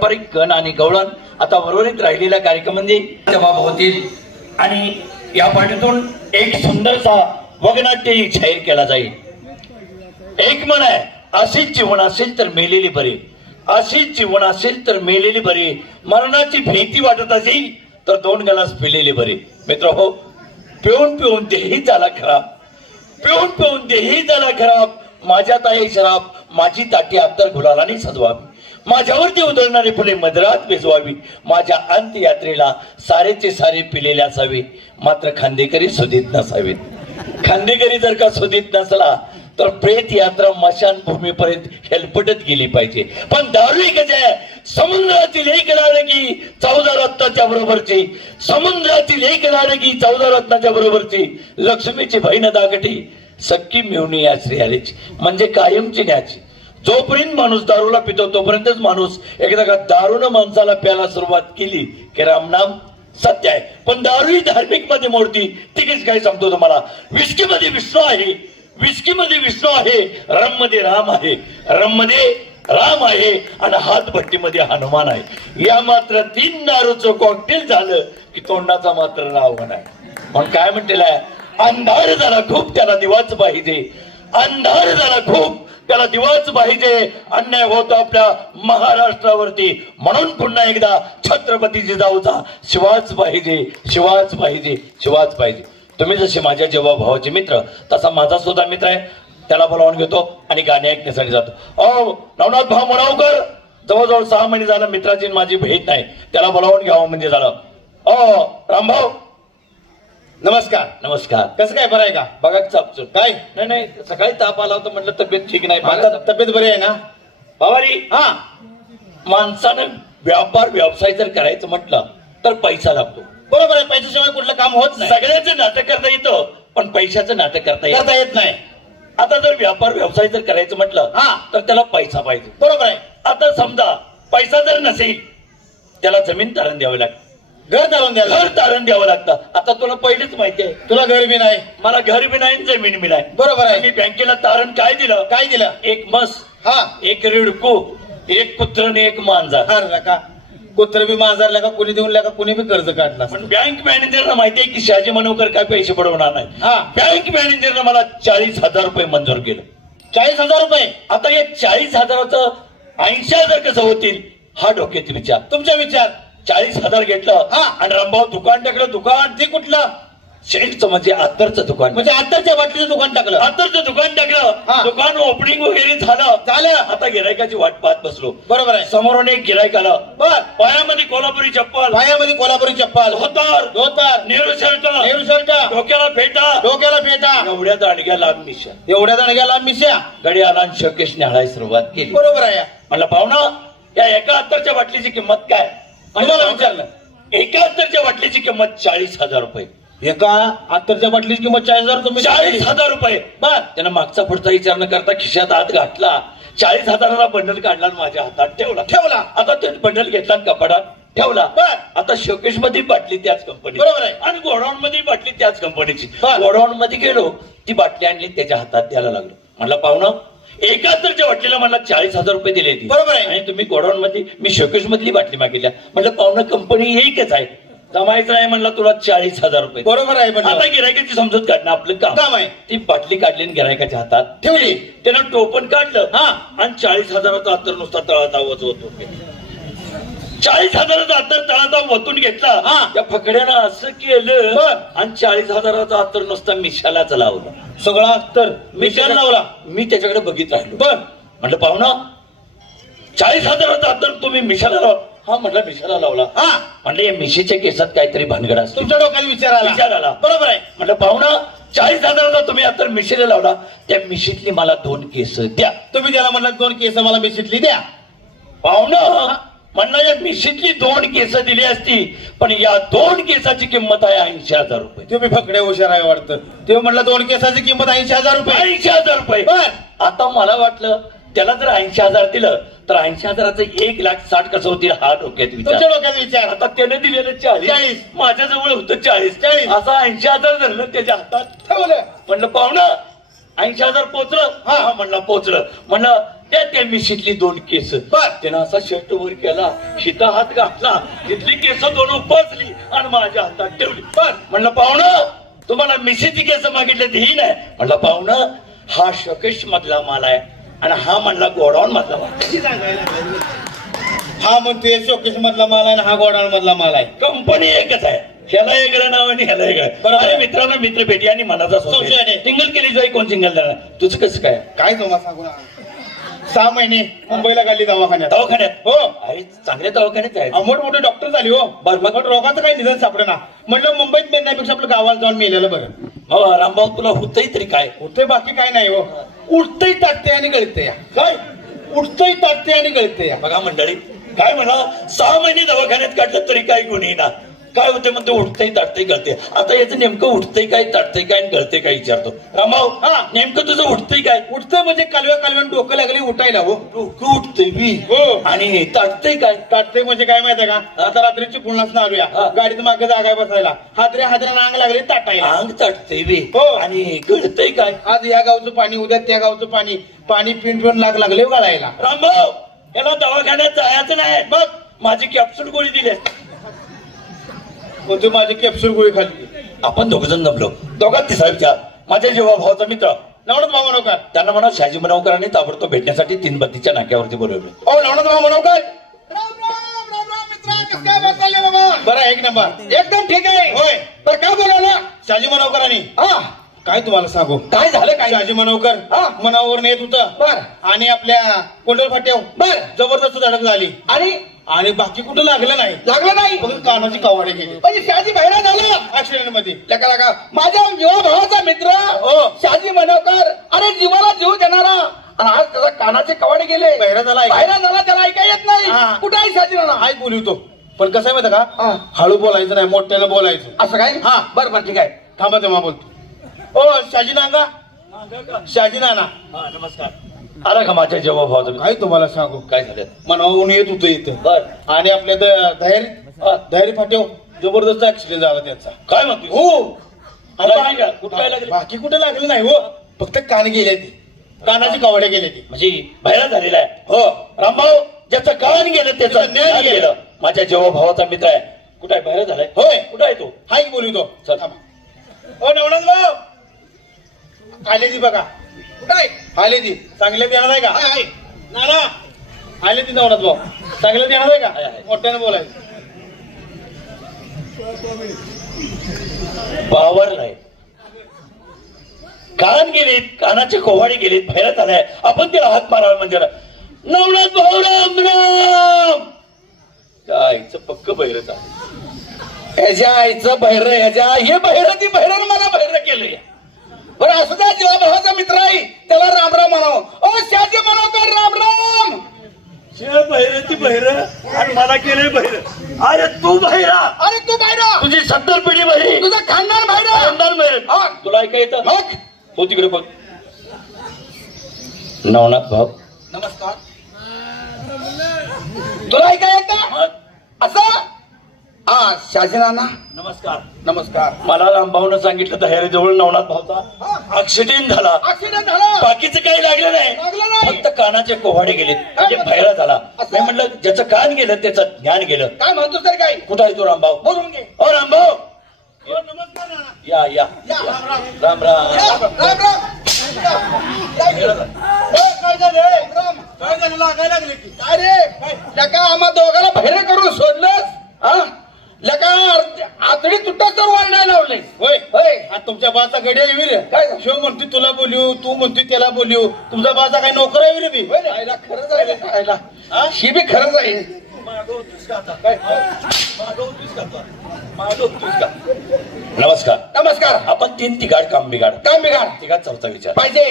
पारंपरिक कण आणि गवळण आता उर्वरित राहिलेल्या कार्यक्रमांमध्ये जबाब होतील आणि या पाठीतून एक सुंदरसा वगनाट्य जाहीर केला जाईल. एक म्हण आहे, अशीच जीवन असेल तर मेलेली बरी, अशीच जीवन असेल तर मेलेली बरी, मरणाची भीती वाटत असेल तर 2 ग्लास पिलेली बरी. मित्र हो, पिऊन पिऊन देही झाला खराब, पिऊन पिऊन देही झाला खराब, माझ्यात आहे शराब, माझी ताटी अत्तर गुलालाने सजवावी, माझ्यावरती उधळणारी फुले मधरात भिजवावी, माझ्या अंत्ययात्रेला सारेचे सारे पिलेले असावे, मात्र खांदेकरी सुधीत नसावेत. खांदेकरी जर का सुधीत नसला तर प्रेत यात्रा मशानभूमीपर्यंत हेलपटत गेली पाहिजे. पण दारू एकच आहे, समुद्रातील एक नारंगी 14 रत्नाच्या बरोबरची, समुद्रातील एक नारंगी 14 रत्नाच्या बरोबरची, लक्ष्मीची बहीण दागटी, सक्की मिळवणी या श्रेयाची, म्हणजे कायमची न्याची. जोपर्यंत माणूस दारूला पितो तोपर्यंतच माणूस, एकदा का दारूनं माणसाला प्यायला सुरुवात केली की रामनाम सत्य आहे. पण दारू ही धार्मिक मध्ये मोडती. तिकीच काय सांगतो तुम्हाला, विस्की मध्ये विष्णू आहे, विस्की मध्ये विष्णू आहे, रम मध्ये राम आहे, रम मध्ये राम आहे आणि हातभट्टीमध्ये हनुमान आहे. या मात्र 3 दारूचं कॉकटेल झालं की तोंडाचा मात्र राव नाही. म्हणून काय म्हणतेला, अंधार झाला खूप त्याला दिवाच पाहिजे, अंधार झाला खूप त्याला दिवाच पाहिजे. अन्याय होतो आपल्या महाराष्ट्रावरती, म्हणून पुन्हा एकदा छत्रपती जिजाऊचा शिवाच पाहिजे, शिवाच पाहिजे, शिवाच पाहिजे. तुम्ही जसे माझ्या जेव्हा भावाचे मित्र तसा माझा सुद्धा मित्र आहे, त्याला बोलावून घेतो आणि गाणे ऐकण्यासाठी जातो. नवनाथ भाऊ मरावकर, जवळजवळ 6 महिने झालं मित्राची माझी भेट नाही, त्याला बोलावून घ्यावं म्हणजे झालं. रामभाऊ नमस्कार. नमस्कार. कसं काय, बरं आहे का? बघा चापचूप काय नाही नाही, सकाळी ताप आला होता, म्हटलं तब्येत ठीक नाही. आता तब्येत बरी आहे ना बाबारी? हा, माणसानं व्यापार व्यवसाय जर करायचं म्हटलं तर पैसा लागतो. बरोबर आहे, पैशाशिवाय कुठलं काम होत नाही. सगळ्याचं नाटक करता येतं पण पैशाचं नाटक करता येत नाही. आता जर व्यापार व्यवसाय जर करायचं म्हटलं तर त्याला पैसा पाहिजे. बरोबर आहे. आता समजा पैसा जर नसेल त्याला जमीन तारण द्यावी लागते, घर तारण द्यावं लागतं. आता तुला पहिलेच माहिती आहे, तुला घर बी नाही, मला घर बी नाही, जमीन बी नाही. बरोबर आहे. मी बँकेला तारण काय दिलं? एक म्हस, एक रेडको, एक कुत्र आणि एक मांजर. कुत्र बी मांजरला का कोणी देऊन का कोणी बी कर्ज काढला. पण बँक मॅनेजरला माहिती आहे की शहाजी मनोकर काय पैसे पडवणार नाही. बँक मॅनेजरनं मला 40,000 रुपये मंजूर केलं. 40,000 रुपये? आता या 40,000चं 80,000 कसं होतील हा डोक्यात विचार. तुमचा विचार. 40,000 घेतलं आणि रामभाऊ दुकान टाकलं. दुकान ते कुठलं? सेंटचं म्हणजे अत्तरचं दुकान, म्हणजे अत्तरच्या बाटलीचं दुकान टाकलं. अत्तरचं दुकान टाकलं. दुकान ओपनिंग वगैरे झालं. आता गिरायकाची वाट पाहत बसलो. बरोबर आहे. समोरून एक गिरायक आलं. पायामध्ये कोल्हापुरी चप्पल, धोतर, नेहरू शर्ट, डोक्याला फेटा, एवढ्या दांडग्या लांब मिशा, गडी आला आणि शोकेश न्याहाळायला सुरुवात केली. बरोबर आहे. म्हणलं पाहुणा, या एका अत्तरच्या बाटलीची किंमत काय? मला विचारलं. एका अत्तरच्या बाटलीची किंमत 40,000 रुपये. एका अत्तरच्या बाटलीची किंमत 40,000 रुपये. 40,000 रुपये. त्यानं मागचा पुढचा विचार न करता खिशात हात घातला, 40,000ला बंडल काढला आणि माझ्या हातात ठेवला. आता ते बंडल घेतला कपाटात ठेवला. आता शोकेश मध्ये बाटली त्याच कंपनी, बरोबर आहे, आणि गोडाऊन मध्ये बाटली त्याच कंपनीची. गोडाऊन मध्ये गेलो, ती बाटली आणली त्याच्या हातात द्यायला लागलो. म्हणलं पाहुणं, एका अत्तरच्या बाटलीला मला 40,000 रुपये दिले. बरोबर आहे. आणि तुम्ही गोडाऊन मध्ये, मी शोकेश मधली बाटली मागितल्या. म्हटलं पाहुणं, कंपनी एकच आहे, जमायचं नाही. म्हणलं तुला 40,000 रुपये. बरोबर आहे. आता गिरायकाची समजूत काढणं आपलं काम आहे. ती बाटली काढली आणि गिरायकाच्या हातात ठेवली. त्यानं टोपण काढलं आणि 40,000चं अत्तर नुसता तळातावच होतो. 40,000चं अत्तर तळाताव ओतून घेतला. त्या फकड्यानं असं केलं आणि 40,000चं अत्तर नुसता मिशालाच लावलं. सगळं अत्तर मिशाला लावला. मी त्याच्याकडे बघित राहिलो. म्हटलं पाहुणा, 40,000चं अत्तर तुम्ही मिशाला लावला? हा म्हटलं मिशाला लावला. म्हटलं या मिशीच्या केसात काहीतरी भानगड असतो. तुमच्या डोक्यात विचार आला. बरोबर आहे. म्हटलं पाहुणा, 40,000चा तुम्ही अत्तर मिशीला लावला, त्या मिशीतली मला 2 केस द्या. तुम्ही त्याला म्हणला 2 केस मला मिशीतली द्या. पाहुणा म्हणलं, या मिशीतली 2 केस दिली असती, पण या 2 केसाची किंमत आहे 80,000 रुपये. तुम्ही फकडे हुशार आहे वाटतं. ते म्हणलं 2 केसाची किंमत 80,000 रुपये. 80,000 रुपये. आता मला वाटलं त्याला जर 80,000 दिलं तर 80,000चं 1,60,000 कसं होतील हा डोक्यात विचार. आता त्याने दिलेलं 40, माझ्याजवळ होतं 40. असं 80,000 धरलं त्याच्या हातात ठेवलं. म्हणलं पाहुणं, 80,000 पोचलं? हा म्हणलं पोचलं. म्हणलं त्या मिशीतली 2 केस. बर. त्यानं असा शर्ट वर केला, हिता हात घातला, तिथली केस 2 उपसली आणि माझ्या हातात ठेवली. बर. म्हणलं पाहुणं, तुम्हाला मिशीची केस मागितले ही नाही. म्हणलं पाहुणं, हा शोकेश मधला माल आहे आणि हा म्हणला गोडाऊन मधला माल. हा म्हणतोय शोकेश मधला माल आहे, हा गोडाऊन मधला माल आहे. कंपनी एकच आहे, ह्याला वेगळं नाव आणि ह्याला वेगळं. बरोबर. अरे मित्रांनो, मित्र भेटी आणि मनाचा सिंगल केली जाई, कोण सिंगल देणार? तुझं कसं काय? काय तुम्हाला सांगू ना, 6 महिने मुंबईला गेली दवाखान्यात. हो. अरे चांगल्या दवाखान्यात आहे. मोठमोठे डॉक्टर झाली हो. बरं, मग? पण रोगाचं काही निदान सापडे ना. म्हटलं मुंबईत मेल्यापेक्षा आपलं गावाला जाऊन मेलेलं बरं. हो रामभाऊ, तुला होतही तरी काय? होते बाकी काय नाही हो. उठतही ताटते आणि गळते या. काय उठतही ताटते आणि गळते या. बघा मंडळी, काय म्हणा, 6 महिने दवाखान्यात काढलं तरी काही गुन्हे ना. काय होते म्हणते, उठतही ताटतही गळते. आता याचं नेमकं उठतंय काय, ताटतंय काय आणि गळते काय विचारतो. रामभाऊ, हा, नेमकं तुझं उठतंय काय? उठतं म्हणजे कालव्यानं डोकं लागली उठायला हो. डोकं उठतंय बी. हो. आणि ताटतंय काय? ताटते म्हणजे काय माहितीये का, आता रात्रीची पुन्हाच ना आलूया, गाडीत मागे जागा बसायला, हादऱ्या अंग लागले ताटायला. अंग ताटतंय बी. हो. आणि गळतंय काय? आज या गावचं पाणी, उद्या त्या गावचं पाणी, पाणी पिऊन लागले गळायला. रामभाऊ, याला दवाखान्यात जायचं नाही. बघ, माझी कॅप्सूल गोळी दिली. कोणती माझी कॅप्सूल गोळी खाल्ली. आपण 2 जण जमलो. दोघात तिसरा विचार, माझ्या जेव्हा भावाचा मित्र नवनाथ भाऊ मनोकर, त्यांना म्हणा शहाजी मनोकरांनी ताबडतोब भेटण्यासाठी 3 बत्तीच्या नाक्यावरती बोलवलं. ओ नवनाथ भाऊ मनोकर, बरं, एक नंबर, एकदम ठीक आहे. होय, तर काय बोलवलं शहाजी मनोकरांनी? काय तुम्हाला सांगू, काय झालं काय? शहाजी मनोकर मनावर येत होतं. बर. आणि आपल्या कोंडल फाट्याव बर जबरदस्त धडक झाली. आणि बाकी कुठं लागलं नाही. फक्त कानाची कवाडे गेली. म्हणजे शहाजी बाहेर झाला ऍक्सिडेंट मध्ये. लगा माझ्या जीवा भावाचा मित्र शहाजी मनोकर, अरे जीवाला जीव देणारा, आणि आज त्याला कानाचे कवाडे गेले. बाहेर झाला, त्याला ऐका येत नाही. कुठे आहे शहाजी नाना? हाय बोलवतो, पण कसं आहे माहिती का, हळू बोलायचं नाही, मोठ्यानं बोलायचं. असं काय? हा, बरं ठीक आहे. थांबा तेव्हा बोलतो. ओ शहाजी नाना, शहाजी नाना, नमस्कार. आला का माझ्या जेव्हा भावाचा? काय तुम्हाला सांगू, काय झालं? मनावरून येत होतं इथं. बर. आणि आपल्या दहेरी फाट्याव जबरदस्त ऍक्सिडेंट झाला त्यांचा. काय म्हणतो? हो. कुठं काय लागले? बाकी कुठे लागले नाही हो, फक्त कान गेले ते, कानाची कवाडे गेले ते. म्हणजे बाहेर झालेला आहे. हो रामभाऊ, ज्याचं कान गेलं त्याचं ज्ञान गेलं. माझ्या जेव्हा भावाचा मित्र आहे. कुठे आहे? बाहेर झालाय. होय. कुठं आहे तो? हाय बोलवतो. चल. ओ नवनाथ भाऊ, आले ती बघा. कुठं आहे? आले ती. चांगले देणार आहे का? नाना आले ती नवनाथ भाऊ, चांगले देणार आहे का? मोठ्यानं बोलायचं. बावर नाही. कान गेलीत, कानाचे कोवाडे गेलीत, बाहेर आलाय. आपण त्याला हात मारावा म्हणजे नवनाथ भाऊ राम राम. त्या आईचं पक्क बहिरच आहे. ह्याच्या आईचं बहिर, ह्याच्या हे बहिर, ती बहिरानं मला बहिर केलंय. बरं असं द्या, जेव्हा भावाचा मित्र आहे त्याला रामराम म्हणावं. ओ शहाजी मनोकर राम राम. बहिर ती बहिर आणि मला केलंय बहिर. अरे तू बहिरा, अरे तू बाहेर, तुझी 70 पिढी बहिरी, तुझं खानदान बाहेर. खानदान बहिर. तुला ऐका येतं? मग हो तिकडे बघ. नवनाथ भाऊ नमस्कार. तुला ऐका येतं? असं शहाजी नाना नमस्कार. नमस्कार. मला रामभाऊनं सांगितलं दह्यारीजवळ नवनाथ भाऊचा ऍक्सिडेंट झाला. बाकीचं काही लागलं नाही, फक्त कानाचे कोवाडे गेले म्हणजे भैरा झाला. नाही म्हटलं ज्याचं कान गेलं त्याचं ज्ञान गेलं. काय म्हणतो तर काय? कुठं आहे तो रामभाऊ? बोलून घे. हो रामभाऊ, नमस्कार नाना. या या. राम राम. काय झालं? लागायला लागले की काय रे? लका आम्हा दोघाला बहिरे करून सोडलंस. लका आतडी तुट्टा तर वाढायला लावलंय. होय होय. तुमच्या बाचा गडी आहे विरे. काय? शिव म्हणतोय तुला बोलू, तू म्हणतोय त्याला बोलू. तुमचा बाचा काय नोकर आहे विरे बी? खरंच आहे. ही बी खरंच आहे. नमस्कार. नमस्कार. आपण 3 तिघाड काम बिघाड तिघात चौथा विचार पाहिजे.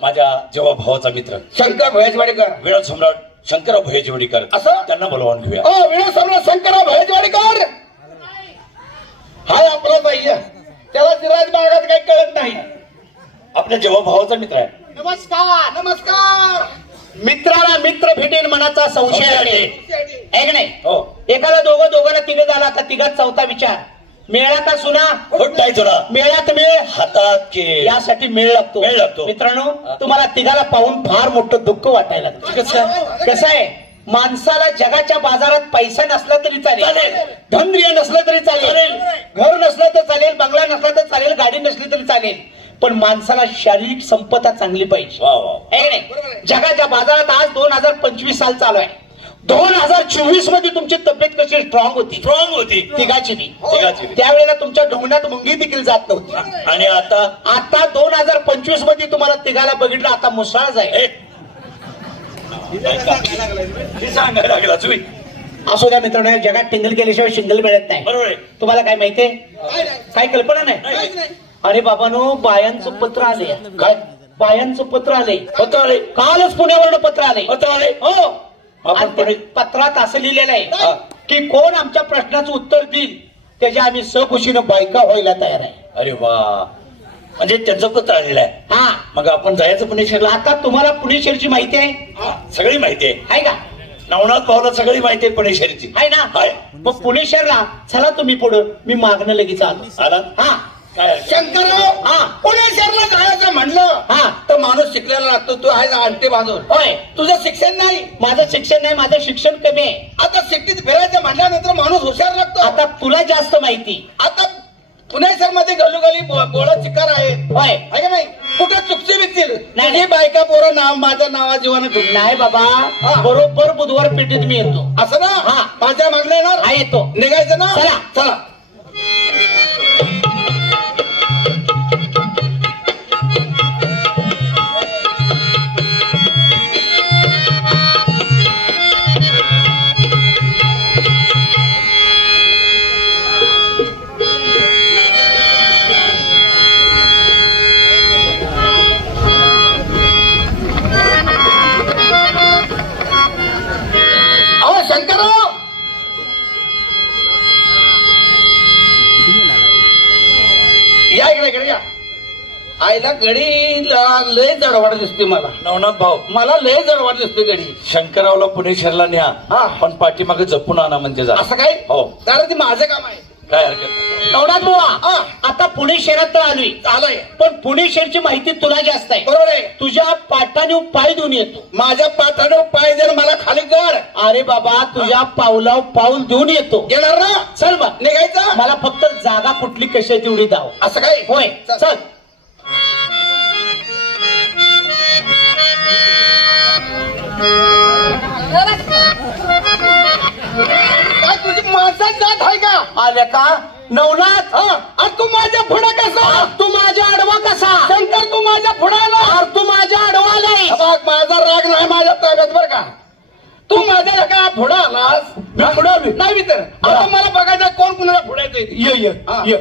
माझ्या जेव्हा भावाचा मित्र शंकर भोयजवाडीकर, विनोद सम्राट शंकरराव भोयजवाडीकर, असं त्यांना बोलवून घेऊया. विनोद सम्राट शंकरराव भोयजवाडीकर हाय आपला पाहिजे. त्याला सिराज बागात काही कळत नाही. आपल्या जेव्हा भावाचा मित्र आहे. नमस्कार. नमस्कार. मित्राला मित्र भेटेन मनाचा संशय आहे. ऐक नाही, हो. एकाला दोघाला तिघ झाला, आता तिघात चौथा विचार. मेळात सुना खोटाय तुला मेळ्यात मेळ हातात के यासाठी मेळ लागतो. मेळ लागतो. मित्रांनो तुम्हाला तिघाला पाहून फार मोठं दुःख वाटायला लागतं. कसं आहे माणसाला जगाच्या बाजारात पैसा नसला तरी चालेल, धनप्रिय नसलं तरी चालेल, घर नसलं तर चालेल, बंगला नसला तर चालेल, गाडी नसली तरी चालेल, पण माणसाला शारीरिक संपदा चांगली पाहिजे. आहे नाही? जगाच्या बाजारात आज 2025 साल चालू आहे. 2024 मध्ये तुमची तब्येत कशी स्ट्रॉंग होती तिघाची बी. त्यावेळेला तुमच्या ढोंगणात मुंगी देखील जात नव्हती. आणि आता 2025 मध्ये तुम्हाला तिघाला बघितलं आता मुसळच आहे. सांगायला लागला तुम्ही. असू द्या मित्रांनो, जगात टिंगल केल्याशिवाय शिंगल मिळत नाही. बरोबर आहे. तुम्हाला काय माहितीये? काय कल्पना नाही? अरे बाबांनो, बायांचं पत्र आले. काय बायांचं पत्र आले? कालच पुण्यावरून पत्र आले. हो. पत्रात असं लिहिलेलं आहे की कोण आमच्या प्रश्नाचं उत्तर देईल त्याच्या आम्ही सखुशीनं बायका व्हायला तयार आहे. अरे वा, म्हणजे त्यांचं पत्र आलेलं आहे. हा, मग आपण जायचं पुणेश्वरला. आता तुम्हाला पुणेश्वरची माहिती आहे? सगळी माहिती आहे का? नवनाथ भाऊला सगळी माहिती आहे पुणेश्वरची. आहे ना? मग पुणेश्वरला चला तुम्ही पुढं, मी मागणं लगेच आला. हा काय शंकरराव, पुणेश्वरला जायचं म्हणलं तर माणूस शिकलेला लागतो. तू आहे आणते बाजून. होय. तुझं शिक्षण नाही. माझं शिक्षण नाही, माझं शिक्षण कमी आहे. आता सिटीत फिरायचं म्हणल्यानंतर माणूस हुशार लागतो. आता तुला जास्त माहिती. आता पुणेश्वर मध्ये गलोगली बोळा चिकार आहे. होय. आहे का नाही? कुठं चुकची बिकतील नाही. बायका पोरं नाव माझं नावा जीवानं ठेवलं नाही बाबा. बरोबर बुधवार पेठेत मी येतो. असं ना? माझ्या मागणं येणार. हा, येतो. निघायचं ना? चला चला. या इकडे या. आईला गडी लय जडवाड दिसते मला. नवनाथ भाऊ, मला लय जडवाड दिसते गडी. शंकररावला पुणेश्वरला न्या, पण पाठीमागे जपून आणा म्हणजे जा. असं काय? हो. कारण ते माझं काम आहे. काय हरकत नाही. नवनाथ बुवा, आता पुणे शहरात तर आलोय, पण पुणे शहरची माहिती तुला जास्त आहे. बरोबर आहे. तुझ्या पाटाने पाय देऊन येतो. माझ्या पाठाने पाय जर मला खाली कर. अरे बाबा, तुझ्या पावलावर पाऊल देऊन येतो. येणार ना? चल मग निघायचं. मला फक्त जागा कुठली कशी आहे तेवढी दाव. असं काय? होय, चल. काय तुझी माणसात जात आहे का? आल्या का? नवनाथ, तू माझ्या पुढे कसा? तू माझ्या आडवा कसा? शंकर, तू माझ्या पुढे आला. तू माझ्या आडवा आलाय. माझा राग नाही माझ्या ताब्यात बरं का. तू माझ्या का पुढे आलास? मी पुढे आलोय. नाही विचार. आता मला बघायचं कोण कुणाला पुढायचं. ये.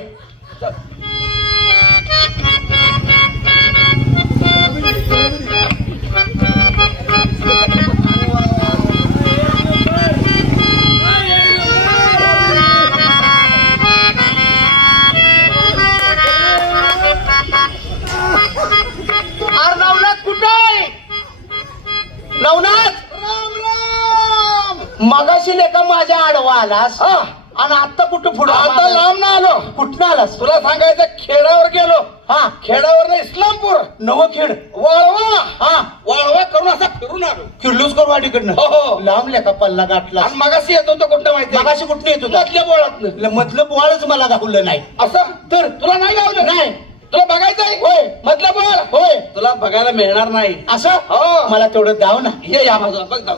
नवनाथ कुठं आहे? नवनाथ, राम राम. मगाशी लेखा माझ्या आडवा आलास आणि आता कुठं पुढं? आता लांब ना आलो. कुठं आलास? तुला सांगायचं खेड्यावर गेलो. खेड्यावर ना इस्लामपूर नवखेड वाळवा. वाळवा करून असा फिरून आलो. किर्लोस्कर वाडीकडनं. हो. लांब लेखा पल्ला गाठला. आणि मगाशी येत होतं कुठं माहिती? मगाशी कुठं येत होता? मधल्या बोळात. मधलं बोळच मला गावलं नाही. असं तर तुला नाही गावलं? नाही. तुला बघायचंय? होय. मधलं बोळ? होय. तुला बघायला मिळणार नाही. असं? हो. मला तेवढं दाव ना. ये या बाजूला बघ. जाऊ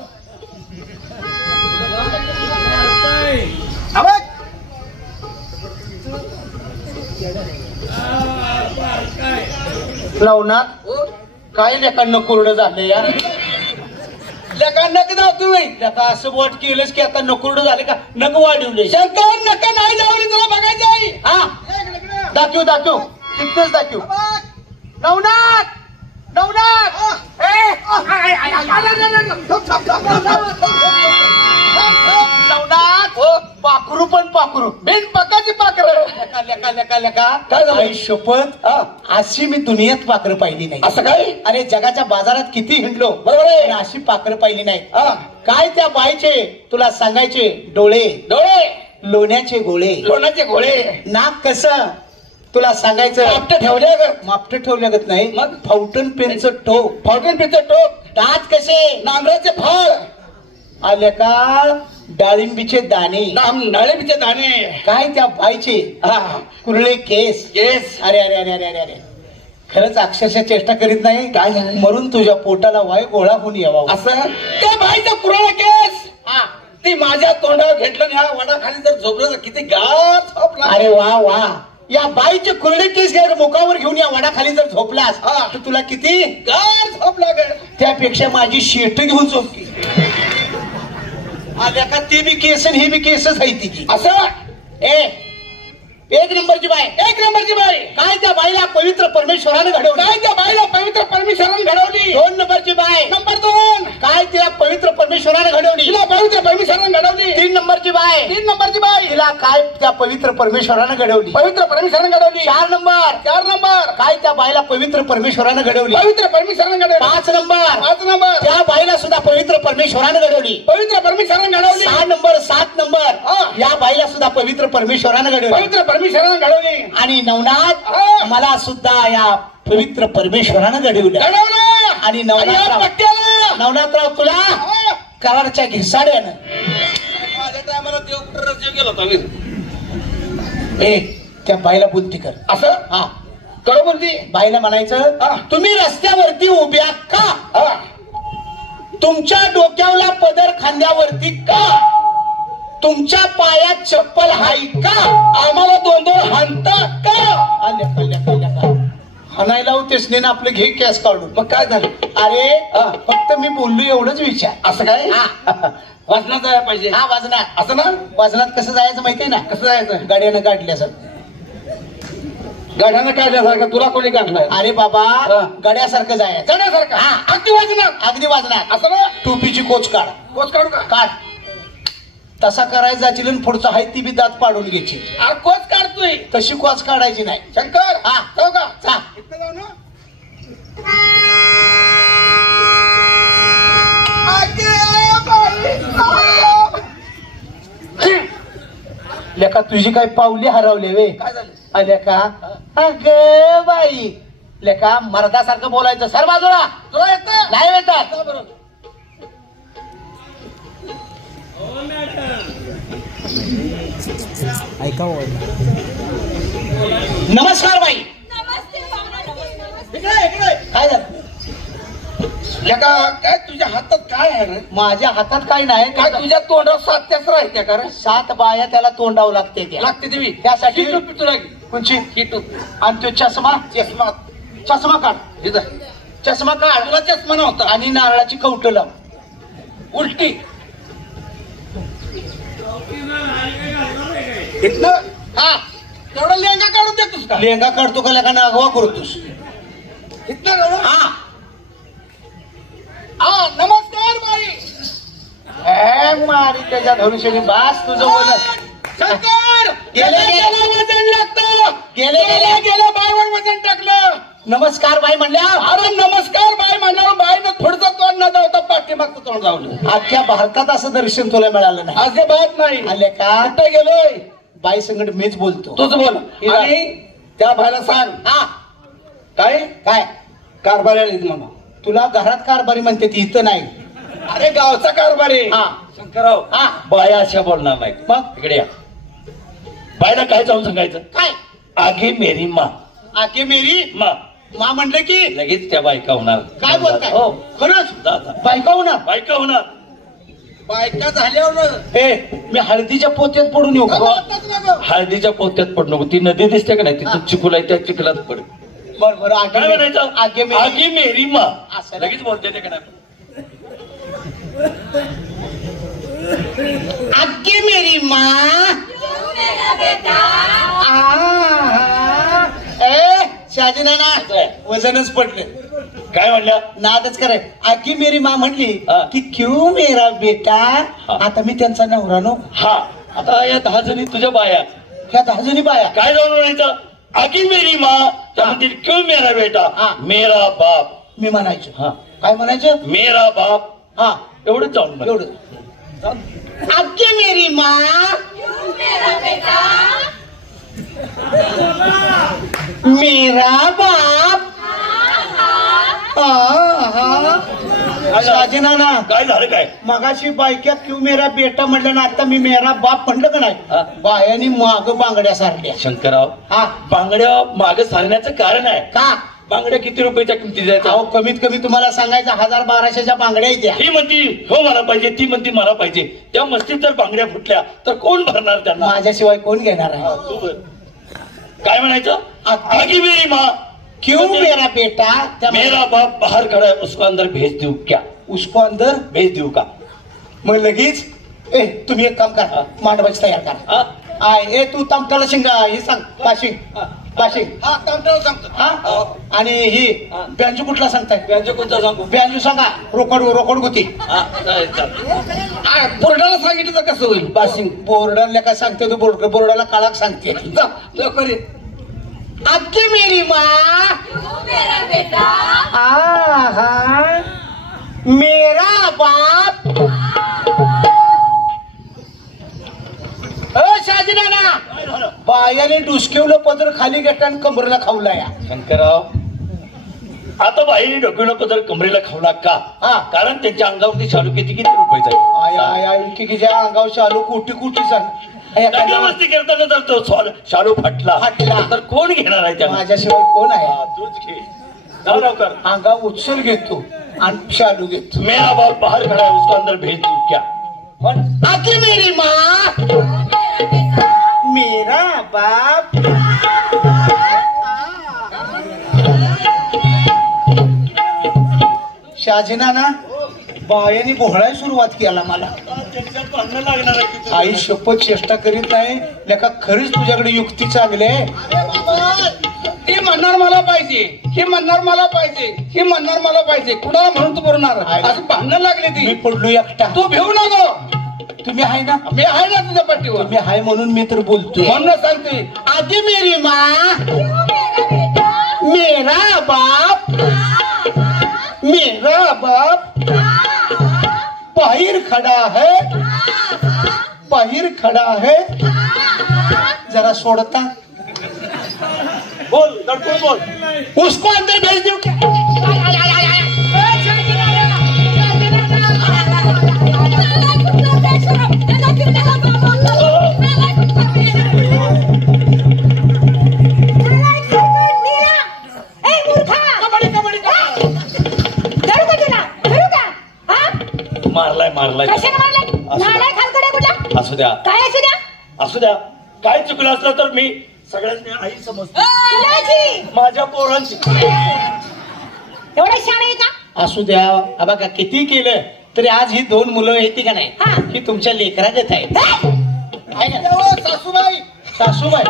नवनाथ, काय लेखांना कोरडं झालं या? लेका नक जाऊ तुम्ही. लेखा असं बोट केलंच की आता नकोरडं झाले का? नक वाढवले. शंकर नका नाही लावली. तुला बघायचं आहे. दाखव तिथंच दाखव. नवनाथ, नवनाथ, पाखरू पण पाखरू. बिन पकाची पाखर. लेका काय झालं? शपथ, अशी मी दुनियेत पाखरं पाहिली नाही. असं काय? अरे जगाच्या बाजारात किती हिंडलो, बरोबर आहे. अशी पाखरं पाहिली नाही. काय त्या बाईचे तुला सांगायचे डोळे. लोण्याचे गोळे. लोण्याचे गोळे. नाक कसं तुला सांगायचं. मापट ठेवल्या ग. मापट ठेवल्यागत नाही. मग फाउंटन पेनचं टोक. फाउंटन पेनचं टोक. दात कसे नांगराचे फळ. आले का डाळिंबीचे दाणे. डाळिंबीचे दाणे. काय त्या बाईचे कुरळे केस. केस. अरे अरे अरे अरे अरे अरे खरंच अक्षरशः चेष्टा करीत नाही. काय झालं मरून तुझ्या पोटाला वाय गोळा होऊन यावा असं. त्या बाईचा कुरळा केस ती माझ्या तोंडावर घेतलं ह्या वडाखाली जर झोपलं तर किती गार झोपला. अरे वा वा. या बाईचे कुरळे केस मुखावर घेऊन या वडाखाली जर झोपलास तर तुला किती गार झोप लागेल. त्यापेक्षा माझी शेट घेऊन झोपकी. आल्या का ते बी केस आणि हे बी केसच आहे ती. असं. एक नंबरची बाई. एक नंबरची बाई. काय त्या बाईला पवित्र परमेश्वरानं घडवलं. काय त्या बाईला पवित्र परमेश्वरानं घडवली. दोन नंबरची बाई. नंबर 2. काय तिला पवित्र परमेश्वरानं घडवली. तिला पवित्र परमेश्वरानं घडवली. 3 नंबरची बाई. 3 नंबरची बाई. तिला काय त्या पवित्र परमेश्वरानं घडवली. पवित्र परमेश्वरानं घडवली. 4 नंबर. 4 नंबर. काय त्या बाईला पवित्र परमेश्वरानं घडवली. पवित्र परमेश्वरानं घडवली. 5 नंबर. 5 नंबर. त्या बाईला सुद्धा पवित्र परमेश्वरानं घडवली. पवित्र परमेश्वरानं घडवली. 6 नंबर 7 नंबर. या बाईला सुद्धा पवित्र परमेश्वरानं घडवली. पवित्र परमेश्वरानं घडवली. आणि नवनाथ मला सुद्धा या पवित्र परमेश्वरानं घडवलं. आणि नवनाथराव तुला कराडच्या घिसाड्यानं. माझ्या टायमाला देव कुठं रस्त्यावर गेलो होता. त्या बाईला बुद्धी कर. असं. हा करो बोलती. बाईला म्हणायचं तुम्ही रस्त्यावरती उभ्या का. तुमच्या डोक्यावला पदर खांद्यावरती का. तुमच्या पायात चप्पल हाय का. आम्हाला 2-2 हाणता का. हाणायला होतेस ने आपलं घे कॅस काढून. मग काय झालं. अरे फक्त मी बोललो एवढंच विचार. असं काय. वाजनात जायला पाहिजे. हा वाजनात. असं ना. वाजनात कसं जायचं माहितीये ना. कसं जायचं. गाड्यानं काढल्यासारखं. गाड्यानं काढल्यासारखं. तुला कोणी काढलाय. अरे बाबा गाड्यासारखं जायचं. गाड्यासारखं. अगदी वाजनात. अगदी वाजनात. असं ना. टोपीची कोच काढ. कोच काढू का. काढ. तसा करायचा जाशील आणि पुढचं आहे ती बी दात पाडून घ्यायची. अरे कोच काढतोय. तशी कोच काढायची नाही. शंकर. जाऊ का. जा. इथं जाऊ ना. लेका तुझी काय पावली हरवले वे. काय झालं. आल्या का. अग बाई. लेका मर्दासारखं बोलायचं. सर बाजूला. तुला येतं. नाही येतात. बरोबर. नमस्कार बाई. काय झालं. लेका काय तुझ्या हातात काय आहे रे. माझ्या हातात काय नाही. काय तुझ्या तोंडावर 7 त्याच राहत्या का रे. 7 बाया त्याला तोंडावं लागते. लागते देवी. त्यासाठी ही टोपी तुला. कोणची. ही टोपी. आणि तो चष्मा. चष्मा काढ. इथं. चष्मा काढ. तुला चष्मा नव्हता. आणि नारळाची कवटं लाव. उलटी. इथनं. हा तेवढा लेंगा काढून देतोस का. लेंगा काढतो का लेखा अगवा करतोस. इथनं काढून. हा नमस्कार बाई. मारी त्याच्या धनुष्याने बास तुझं बोलत. शंकर. गेले वजन लागतं. गेले बायवर वजन टाकलं. नमस्कार बाई म्हणल्या. अरे नमस्कार बाई म्हणल्यावर बाईनं थोडंसं तोंड न जावता पाठीमागचं तोंड जावलं. अख्ख्या भारतात असं दर्शन तुला मिळालं नाही. असे बात नाही. आले का. कुठे गेलोय. बाई संगड मीच बोलतो. तुझं बोल. आणि त्या बाईला सांग. काय काय कारभार म्हणा. तुला घरात कारभारी म्हणते ती इथं नाही. अरे गावचा कारभार आहे. शंकरराव. बाया अशा बोलणार नाही. मग इकडे या. बायला काय जाऊन सांगायचं. काय. आगे मेरी माँ. आगे मेरी माँ. माँ म्हणलं की लगेच त्या बायका होणार. काय बोलताय. हो खरंच. जा. बायका होणार. बायका होणार. बायका झाल्यावर मी हळदीच्या पोत्यात पडून येऊ का. हळदीच्या पोत्यात पडू नको. ती नदी दिसते का नाही तिथं चिखल आहे. त्या चिखलात पड. बरं काय म्हणायचं. आगे मेरी माँ. असं लगेच बोलते ते का नाही. आगे मेरी माँ. शाजीनाना वजनच पडलं. काय म्हणल्या. नादच कराय. आगी मेरी माँ म्हणली हा. की क्यू मेरा बेटा. हा. आता मी त्यांचा नवरा नो. हा आता या 10 जणी तुझ्या बाया. ह्या 10 जणी बाया. काय जाऊन म्हणायचं. आगी मेरी माँ. त्या म्हणतील क्यों मेरा बेटा. हा. मेरा बाप. मी म्हणायचो. हा काय म्हणायचं. मेरा बाप. हा एवढंच जाऊन म्हण. एवढं. आगे मेरी माँ. मेरा बाप. शाजीनाना काय झालं काय? मगाशी बायक्या क्यू मेरा बेटा म्हणलं ना, आता मी मेरा बाप म्हणलं का नाही? बायानी माग बांगड्या सारल्या. शंकरराव, हा, बांगड्या मागे सारण्याचं कारण आहे का? बांगड्या किती रुपयाच्या किमती द्यायच्या? अहो कमीत कमी तुम्हाला सांगायचं 1000-1200च्या बांगड्या येत्या. ही म्हणती हो मला पाहिजे, ती म्हणती मला पाहिजे. त्या मस्तीत जर बांगड्या फुटल्या तर कोण भरणार त्यांना? माझ्याशिवाय कोण घेणार आहे? तू भर. काय म्हणायचं? आगी मेरी माँ क्यों मेरा बेटा? मेरा बाप बाहर खड़ा है, उसको अंदर भेज दूं क्या? उसको अंदर भेज देऊ का? मग लगेच तुम्ही एक काम करा, मांडवाची तयार करा. हा? ए तू तमटाला शिंगा हे सांग. बाशिंग हा तमटाला सांगतो. हा, आणि ही बँजू कुठला सांगताय? त्यांचं कोणता सांगू? बँजू सांगा. रोकड गुती. बोर्डाला सांगितलं तर कसं होईल? बाशिंग बोर्डाला काय सांगते तू? बोर्डाला काळाक सांगते. लवकर ये. आगे मेरी माँ, मेरा बेटा, मेरा बाप. शाजीनाना बायाने डुसकेवलं पदर खाली घेतला कमरेला खावला. या शंकरराव, आता बाईने डोक्याला पदर कमरेला खावला का? हा. कारण त्यांच्या अंगावरती शालू किती रुपयाचा आहे? आय आय एकीच्या अंगावर शालू कोटी सांग. मस्ती करताना जर तो शालू फाटला तर कोण घेणार आहे त्याला? माझ्याशिवाय कोण आहे? तूच घे. जाऊ लवकर. अंगा उचल घेतो आणि शालू घेतो. मेरा बाप बाहर खड़ा है, उसको अंदर भेज दूं क्या? आगे मेरी माँ, मेरा बाप. शाजीनाना बायानी बोहळाय सुरुवात केला मला. आई शपथ चेष्टा करीत नाही लेका, खरीच तुझ्याकडे युक्ती चांगली आहे. ती म्हणणार मला पाहिजे, ही म्हणणार मला पाहिजे, ही म्हणणार मला पाहिजे. कुणाला म्हणून तू बोलणार? असं भांडण लागले मी ती. पडलो एकटा. तू भिवू नको. तुम्ही आहे ना? मी आहे ना तुझ्या पाठीवर. तुम्ही आहे म्हणून मी तर बोलतोय. म्हणून सांगते. आगे मेरी माँ, मेरा बेटा, मेरा बाप, मेरा बाप बाहर खड़ा है, जरा सोडता. बोल, दडपून बोल. उसको अंदर भेज दूं क्या? मारलाय. असू द्या. असू द्या. काय चुकलं असलं तर मी सगळ्यांनी आई समजतो. माझ्या पोरांची. एवढं शाण आहे का? असू द्या. हा बघा किती केलं तरी आज ही 2 मुलं येते का नाही, ही तुमच्या लेकरात आहेत. सासूबाई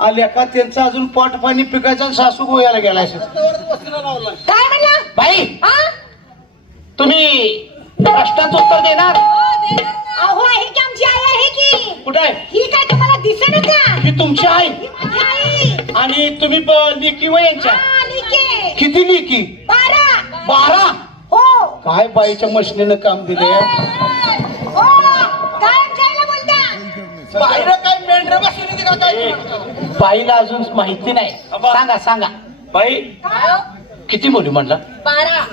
आल्या का? त्यांचं अजून पोट पाणी पिकायचं, सासू गोयाला गेलाय. काय म्हणला बाई, तुम्ही प्रश्नाचं उत्तर देणार? अहो आहे की आमची आई आहे की. कुठे आहे? ही काय तुम्हाला दिसेना का? ही तुमची आई. ही माझी आई. आणि तुम्ही लेकी व यांच्या लिके किती लेकी? 12. हो. काय बाईच्या मशनीनं काम दिले. हो काय आमच्याला बोलता? बाहेर काय मेंढर बसलेली का काय? बाईला अजून माहिती नाही. सांगा. बाई किती मुली म्हणला? 12.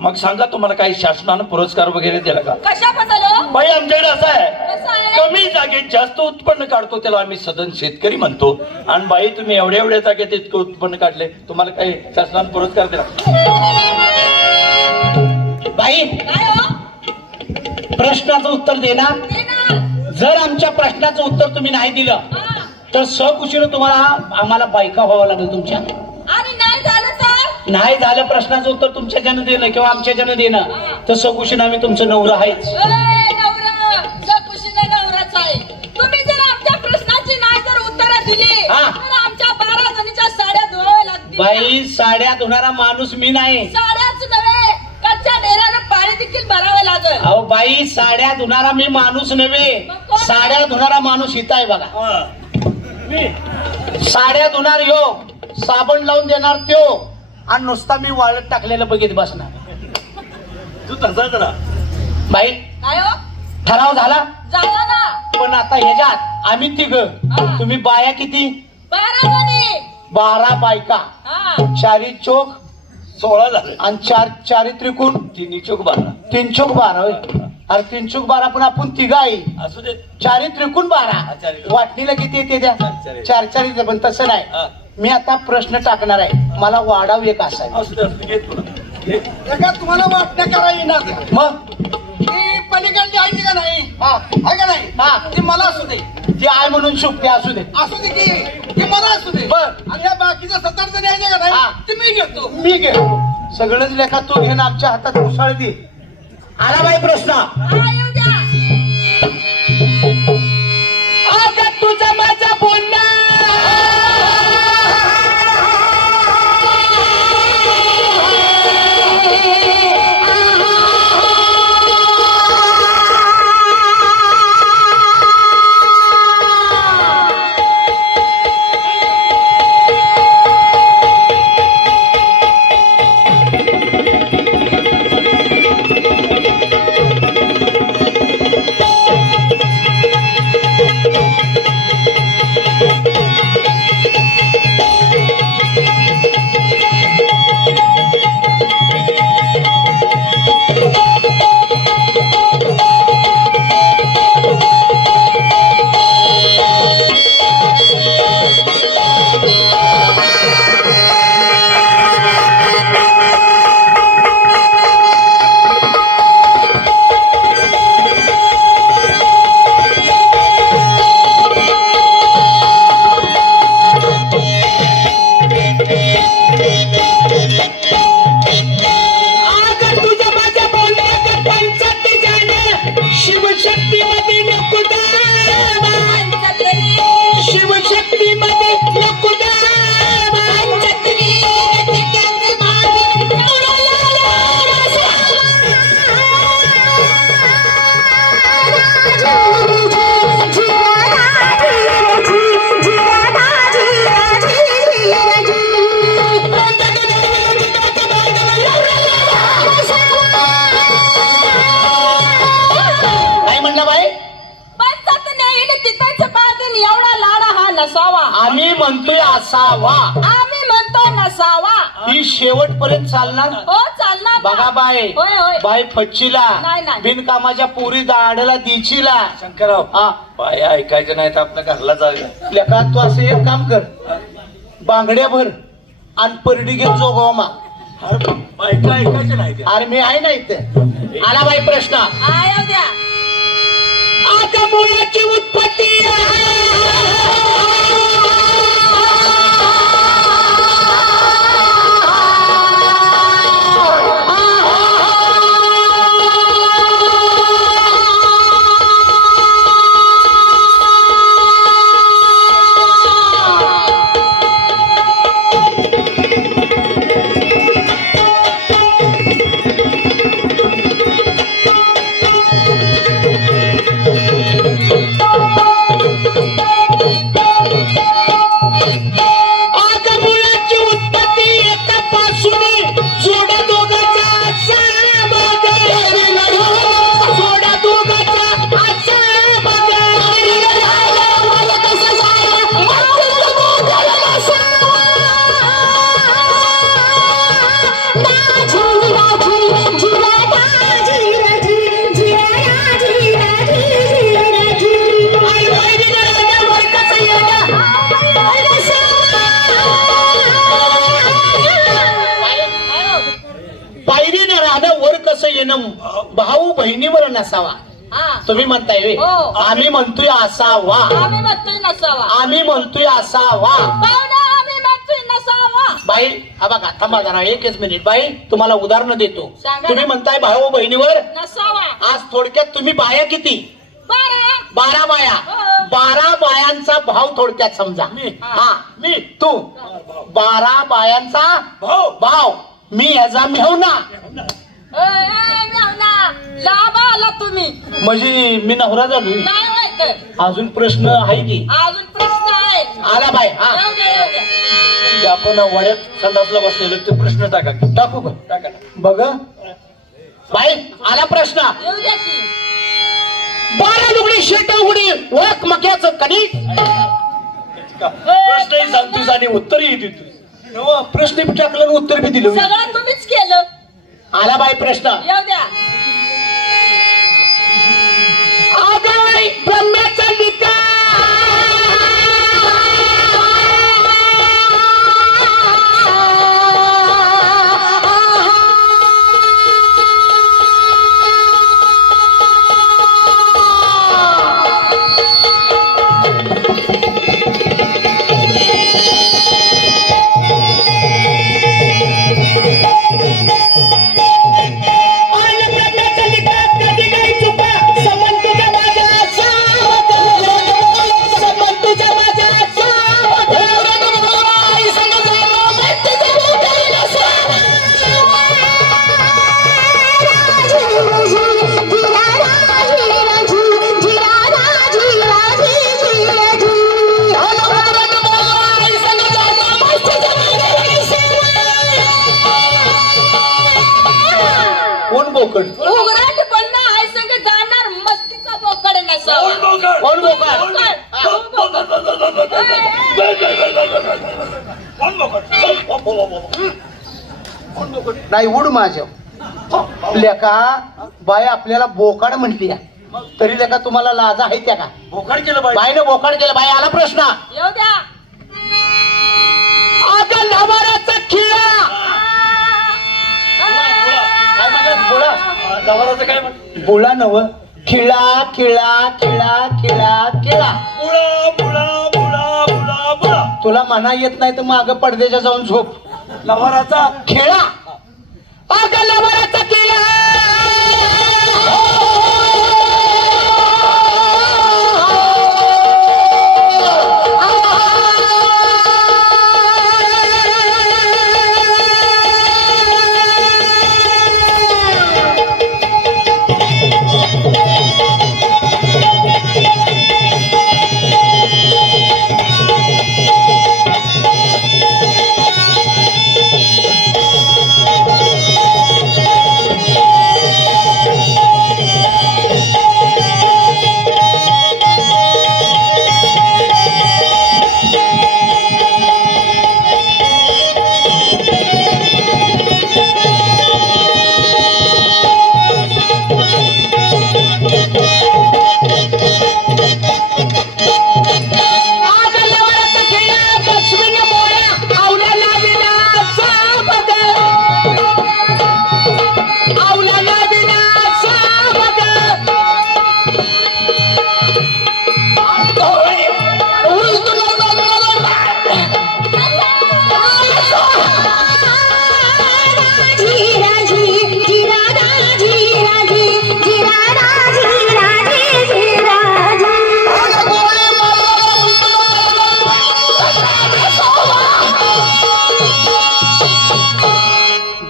मग सांगा, तुम्हाला काही शासनानं पुरस्कार वगैरे दिला का? कशा बदल? बाई आमच्याकडे असं आहे, कसं आहे? कमी जागेत जास्त उत्पन्न काढतो त्याला आम्ही सदन शेतकरी म्हणतो. आणि बाई तुम्ही एवढ्या जागेत इतकं उत्पन्न काढले, तुम्हाला काही शासनानं पुरस्कार दिला? बाई काय हो? प्रश्नाचं उत्तर देणार? जर आमच्या प्रश्नाचं उत्तर तुम्ही नाही दिलं तर सकुशीनं तुम्हाला आम्हाला बायका व्हावं लागेल तुमच्या. आणि नाही झालं तर? नाही झालं प्रश्नाचं उत्तर तुमच्या ज्यानं देणं किंवा आमच्या ज्यानं देणं तर सकुशीनं आम्ही तुमचं नवरा आहेच. नवराच आहे. तुम्ही जर आमच्या प्रश्नाची नाही जर उत्तरं दिली तर आमच्या 12 जणीच्या साड्या धुवाव्या लागतील. बाई साड्या धुणारा माणूस मी नाही. साड्याच नव्हे, कच्च्या डेऱ्यानं पाणी देखील भरावं लागेल. अहो बाई साड्या धुणारा मी माणूस नव्हे, साड्या धुणारा माणूस इथं आहे बघा. साड्या धुणार यो, साबण लावून देणार त्यो, आणि नुसता मी वाळत टाकलेलं बघित बसणार. तू तसा जरा बाई काय हो? ठराव झाला झाला ना. पण आता ह्याच्यात आम्ही तिघ, तुम्ही बाया किती? 12 जणी. 12 बायका. चारी चोक 16 झाले आणि चारी त्रिकोण 3 चोक 12. 3 चोक 12 होय. अरे 3 चोक 12 पण आपण तिघ आहे. असू दे. चारी त्रिकोण 12. वाटणीला किती येते द्या? 4 येते. पण तसं नाही. मी आता प्रश्न टाकणार आहे, मला वाढाव एक असाय. असू दे. तुम्हाला वाटण्या करा येणार मग ती पलीकडची आहे का नाही? आहे का नाही? ती मला असू दे. ती आहे म्हणून शुभते असू दे. असू दे की ती मला असू दे. बर. आणि या बाकीच्या 7-8 जणी आहे का नाही? ते मी घेतो. मी घे सगळंच लेखा तू घेणं आमच्या हातात मुसाळ दे. आला बाई प्रश्न. येऊ द्या. अगं तुझं माझं बोलणं आम्ही म्हणतोय असावा. आम्ही म्हणतो नसावा. ही शेवटपर्यंत चालणार. हो चालणार. बघा बाय. होय होय. बाय फच्चीला नाही. बिनकामाच्या पुरी दाडला दिचीला. शंकरराव बाया ऐकायचं नाही तर आपल्या घरला जागा. लेका तू असं एक काम कर, बांगड्या भर आणि परडी घेऊन जो गोमा. बायका ऐकायचं नाही. अरे मी आहे ना इथे. आला बाई प्रश्न. येऊ द्या. आता मुलाची उत्पत्ती भाऊ बहिणीवर नसावा. तुम्ही म्हणताय आम्ही म्हणतोय असावा. आम्ही म्हणतोय नसावा. आम्ही म्हणतोय असावा. आम्ही म्हणतोय नसावा. बाई हा बघा थांबा जरा एकच मिनिट. बाई तुम्हाला उदाहरण देतो. सांगा. तुम्ही म्हणताय भाऊ बहिणीवर नसावा. आज थोडक्यात तुम्ही बाया किती? 12 बाया. 12 बायांचा भाव थोडक्यात समजा. मी तू 12 बायांचा भाव. मी ह्याचा मेहुणा. लाभ आला तुम्ही म्हणजे मी नवरा झालो. नाही माहित. अजून प्रश्न आहे की? अजून प्रश्न आहे. आला बाय. आपण वड्यात संडासला बसलेलो ते प्रश्न टाका. टाकू का? टाका बघ बाई आला प्रश्न. 12 लुगडी शेट उडी ओळख मक्याचं कणीस. प्रश्नही सांगतोस आणि उत्तरही देतोस. प्रश्न बी टाकलं आणि उत्तर बी दिलं. सगळं तुम्हीच केलं. आला बाई प्रश्न. येऊ द्या. ब्रह्म्याचा निकाल उघराट पण आई संग जाणार मस्तीचा बोकड नसावा. कोण बोकड? नाही उड माझ्या लेका बाय आपल्याला बोकाड म्हटली तरी लेका तुम्हाला लाजा आहे त्या का? बोकाड केलं बाई. बाईनं बोकाड केलं. बाई आला प्रश्न. येऊ द्या. आता लवाराचा खिळा काय म्हणतात? बोळा लवाराचं काय म्हणत? बोळा नव खिळा खिळा खिळा खिळा खिळा. बुळा बुळा बुळा बुळा बुळा. तुला म्हणा येत नाही तर माग पडद्याच्या जाऊन झोप. लवाराचा खेळा. अगं लवाराचा खिळा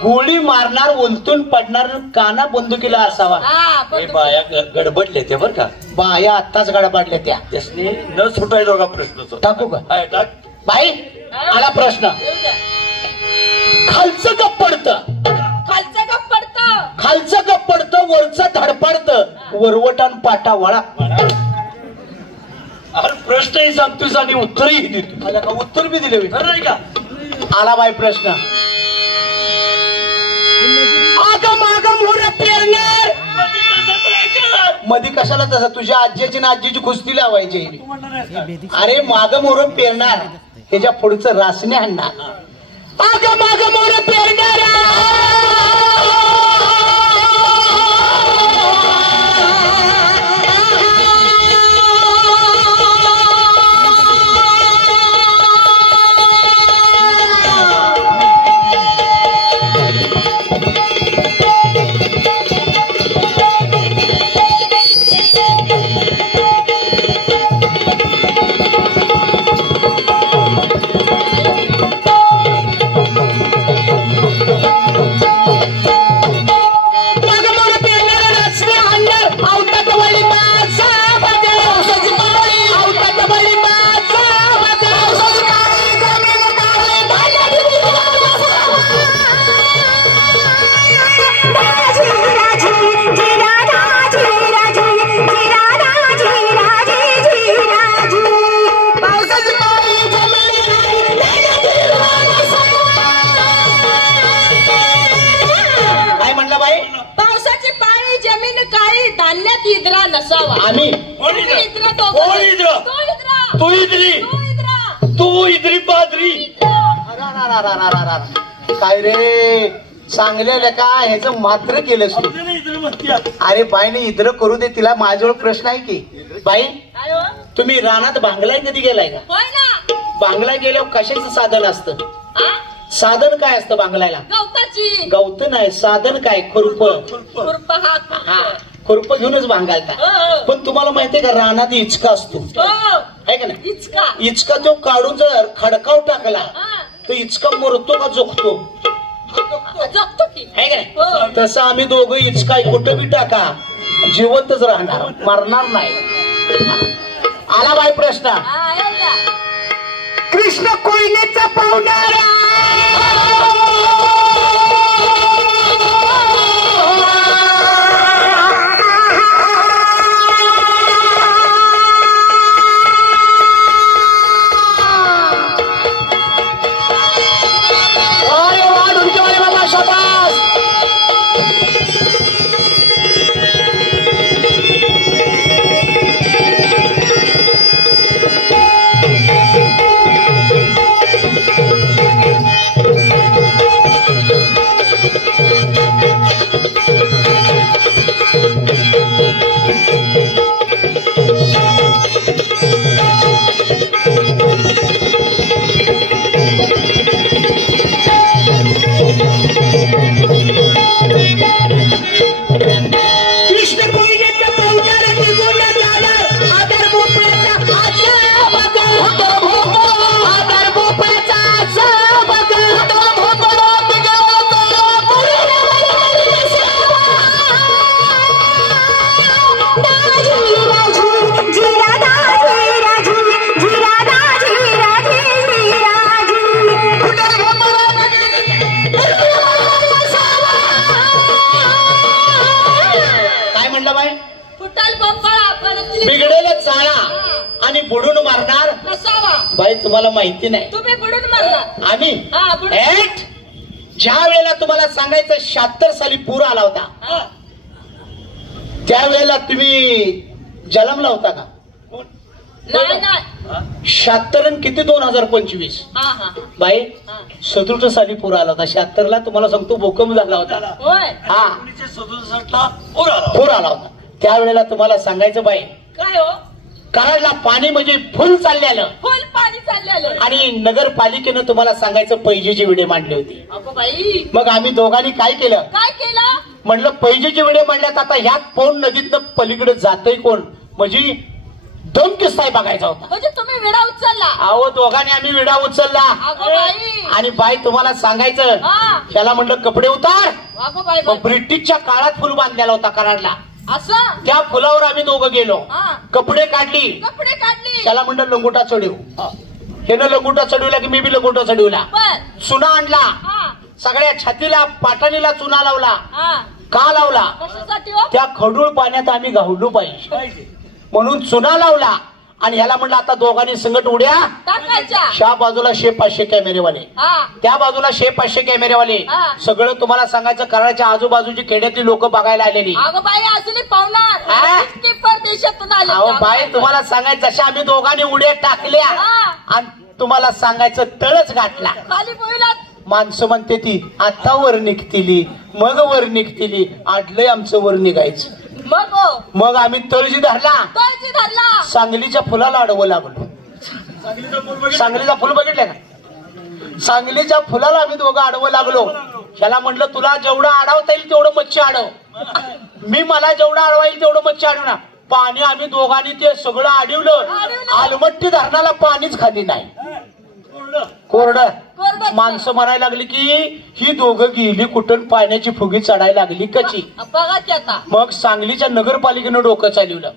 गोळी मारणार उलटून पडणार काना बंदुकीला असावा. बाया गडबडले ते बर का. बाया आत्ताच गडबडल्या त्या. त्यासनी न सुटायला का प्रश्न टाकू का? टाक. बाई आला प्रश्न. खालचं कप पडत खालचं का पडतं? खालचं कप पडतं वरचं धडपडत वरवटान पाटा वळा. अरे प्रश्नही सांगतोस आणि उत्तरही देतो. मला का उत्तर बी दिले खरं आहे का? आला बाई प्रश्न. आगम आगम मोर पेरणार मधी कशाला तसं तुझ्या आजीची ना आजीची कुस्ती लावायची. अरे माग मोर पेरणार ह्याच्या पुढचं रासने आणणार. आगम आगम मोर पेरणार कोण इधर तू इधरी तू इधरी बाजरी काय रे चांगल्या का ह्याचं मात्र केलंस तू. अरे बाईने इधर करू दे तिला. माझ्याजवळ प्रश्न आहे की बाई तुम्ही रानात बांगलाय कधी गेलाय का? बांगला गेल्यावर कशाचं साधन असतं? साधन काय असतं बांगलायला? गवत नाही. साधन काय? खुरप. हा खुरप घेऊनच बांगालता. पण तुम्हाला माहितीये का रानात इचका असतो आहे का नाही? इचका तो काढून जर खडकाव टाकला तर इचका मरतो का जोगतो? आहे का नाही? तसं आम्ही दोघं इचका कुठं बी टाका जिवंतच राहणार, मरणार नाही. आला बाई प्रश्न. कृष्ण कोयनेचा पाहुणारा बुडून मारणार बाई तुम्हाला माहिती नाही. तुम्ही बुडून मारणार आम्ही ज्या वेळेला तुम्हाला सांगायचं 76 साली पूर आला होता त्यावेळेला तुम्ही जन्मला होता का? नाही नाही. 76 किती 2025 बाई 67 साली पूर आला होता. 76 ला तुम्हाला सांगतो भूकंप झाला होता. हा 67 ला पूर आला होता. त्यावेळेला तुम्हाला सांगायचं बाई काय हो कराडला पाणी म्हणजे फुल चाललेलं, फुल पाणी चाललेलं. आणि नगरपालिकेनं तुम्हाला सांगायचं पैजेची विडे मांडली होती. अगो बाई मग आम्ही दोघांनी काय केलं म्हणलं पैजेची विडे मांडल्यात आता ह्यात पौन नदीतनं पलीकडे जातय कोण म्हणजे 2 किस्सा बघायचा होता. म्हणजे तुम्ही विडा उचलला? अहो दोघांनी आम्ही विडा उचलला. अगो बाई. आणि बाई तुम्हाला सांगायचं त्याला म्हणलं कपडे उतार. अगो बाई. ब्रिटिशच्या काळात फुल बांधलेला होता कराडला. असं त्या फुलावर आम्ही दोघं गेलो. कपडे काढली त्याला म्हणलं लंगोटा चढव. ह्यानं लंगोटा चढवला की मी बी लंगोटा चढवला. चुना आणला सगळ्या छातीला पाटाणीला चुना लावला. का लावला? त्या खडूळ पाण्यात आम्ही गावलो पाहिजे म्हणून चुना लावला. आणि ह्याला म्हणलं आता दोघांनी संगत उड्या टाकायच्या. ह्या बाजूला 500 कॅमेरेवाले त्या बाजूला 500 कॅमेरेवाले. सगळं तुम्हाला सांगायचं कराडच्या आजूबाजूची खेड्यातली लोक बघायला आलेली. अगं बाई असली पाहुणार परदेशातून आले. अहो बाई तुम्हाला सांगायचं जशा आम्ही दोघांनी उड्या टाकल्या आणि तुम्हाला सांगायचं तळच गाठला. खाली बोलत माणसं म्हणते ती आता वर निघतील मग वर निघतील. आडलंय आमचं वर निघायचं. मग आम्ही तळजी धरला. सांगलीच्या फुलाला अडवं लागलो. सांगलीचा फुल बघितलं का? सांगलीच्या फुलाला आम्ही दोघं अडवं लागलो. ह्याला म्हटलं तुला जेवढं अडवता येईल तेवढं मच्छी अडव. मी मला जेवढं अडवा येईल तेवढं मच्छी अडव ना. पाणी आम्ही दोघांनी ते सगळं अडवलं. आलमट्टी धरणाला पाणीच खाली नाही. कोरडं. माणसं म्हणायला लागली की ही दोघं गेली कुठून पाण्याची फुगी चढायला लागली कशी. मग सांगलीच्या नगरपालिकेनं डोकं चालवलं.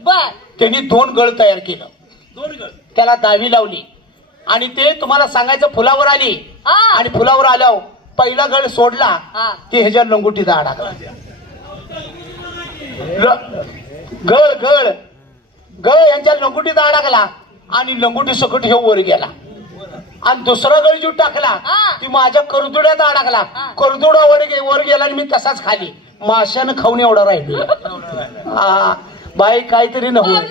त्यांनी 2 गळ तयार केलं. त्याला दावी लावली आणि ते तुम्हाला सांगायचं फुलावर आली. आणि फुलावर आल्यावर पहिला गळ सोडला ते ह्याच्या लंगोटीचा अडकला. गळ गळ गळ यांच्या लंगोटीचा अडकला आणि लंगोटी सकट हे वर गेला. आणि दुसरा गळ जीव टाकला ती माझ्या करदुड्यात अडकला. करदुडा वर गेला आणि मी तसाच खाली माशानं खाऊन एवढा राहिलो. बाई काहीतरी नव्हतं.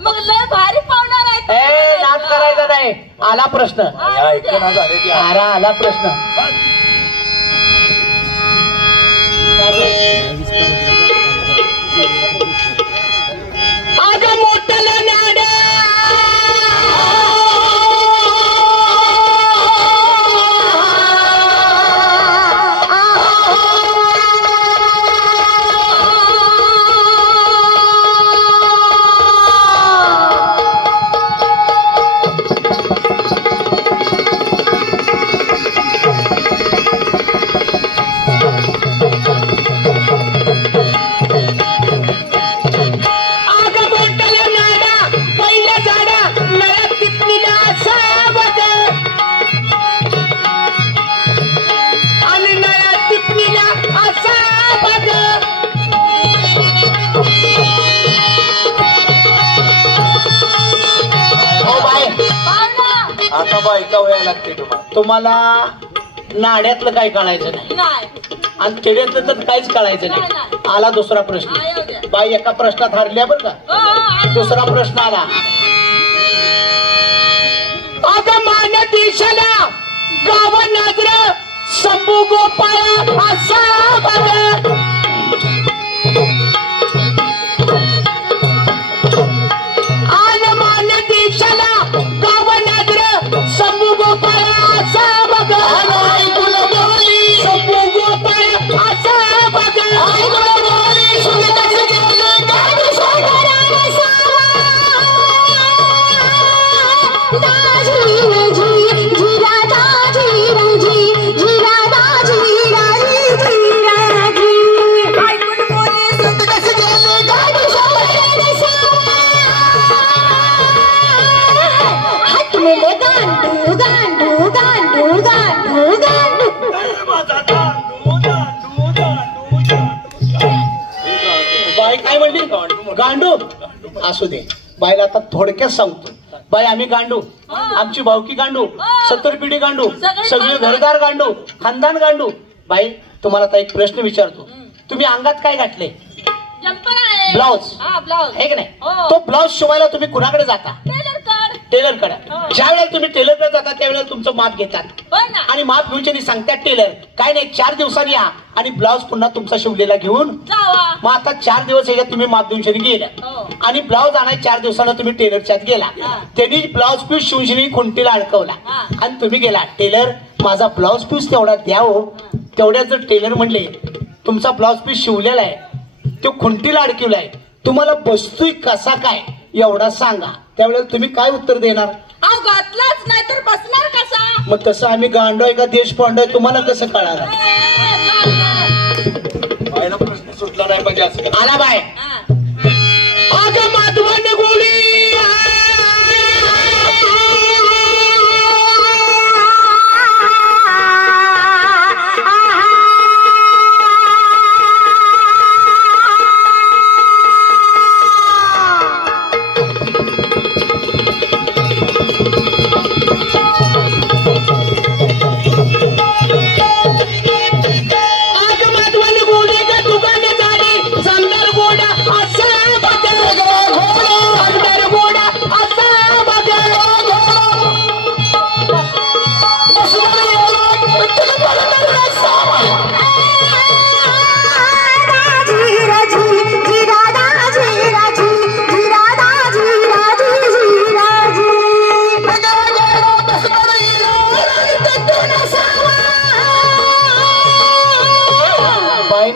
मग लय भारी बाय आला प्रश्न. अरे आला प्रश्न. अगं मोठलं नाड तुम्हाला नाड्यातलं काय कळायचं नाही आणि खेड्यातलं तर काहीच कळायचं नाही. आला दुसरा प्रश्न. बाई एका प्रश्नात हरल्या बरं का. दुसरा प्रश्न आला. अगं मान दिशेला गाव नाजर शंभू गोपाळ असा बघ. आन मान दिशेला गाव नाजर शंभू गोपाळ असा बघ. शंभू गोपाळ असा बघ. गांडू असू दे. बाईला आता थोडक्यात सांगतो. बाई आम्ही गांडू, आमची भावकी गांडू, 70 पिढी गांडू, सगळे घरदार गांडू, खानदान गांडू. बाई तुम्हाला आता एक प्रश्न विचारतो. तुम्ही अंगात काय घातले? ब्लाउज आहे की नाही? तो ब्लाउज शिवायला तुम्ही कुणाकडे जाता? टेलरकडे. ज्या वेळेला तुम्ही टेलरकडे जाता त्यावेळेला तुमचं माप घेतात आणि माप घेऊन सांगतात टेलर काय नाही 4 दिवसांनी या आणि ब्लाउज पुन्हा तुमचा शिवलेला घेऊन. मग आता 4 दिवस याच्यात तुम्ही माप देऊन गेला आणि ब्लाउज आणाय 4 दिवसानं तुम्ही टेलरच्यात गेला. त्यांनी ब्लाउज पीस शिवून खुंटीला अडकवला आणि तुम्ही गेला. टेलर माझा ब्लाउज पीस तेवढा द्या हो. तेवढ्या जर टेलर म्हणले तुमचा ब्लाउज पीस शिवलेला आहे तो खुंटीला अडकवलाय तुम्हाला बसतोय कसा काय एवढा सांगा. त्यावेळेला तुम्ही काय उत्तर देणार? घातलाच नाही तर बसणार कसा? मग तसं आम्ही गांडोय का देश पांडोय तुम्हाला कसं कळणार? प्रश्न सुटला नाही पाहिजे असं. आला बाय. अगं माधवन गोळी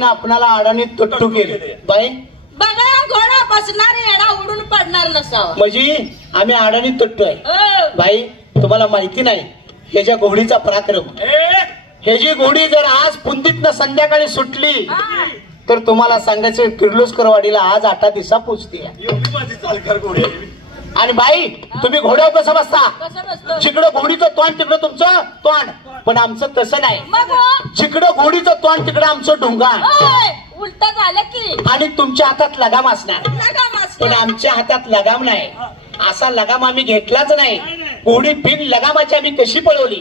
आपणाला अडाणी तट्टू केले. बाई बघा घोडा बसणार येडा उडून पडणार नसावा म्हणजे आम्ही अडाणी तट्टू आहे. बाई तुम्हाला माहिती नाही ह्याच्या घोडीचा पराक्रम. ह्याची घोडी जर आज पुंदीतनं संध्याकाळी सुटली तर तुम्हाला सांगायचं किर्लोस्करवाडीला आज 8 दिवसा पोचते. आणि बाई तुम्ही घोड्यावर कसं बसता? जिकडं घोडीचं तोंड तिकडं तुमचं तोंड. पण आमचं तसं नाही. जिकडं घोडीचं तोंड तिकडं आमचं ढोंगाण. उलट झालं की. आणि तुमच्या हातात लगाम असणार पण आमच्या हातात लगाम नाही. असा लगाम आम्ही घेतलाच नाही. घोडी बिन लगामाची आम्ही कशी पळवली?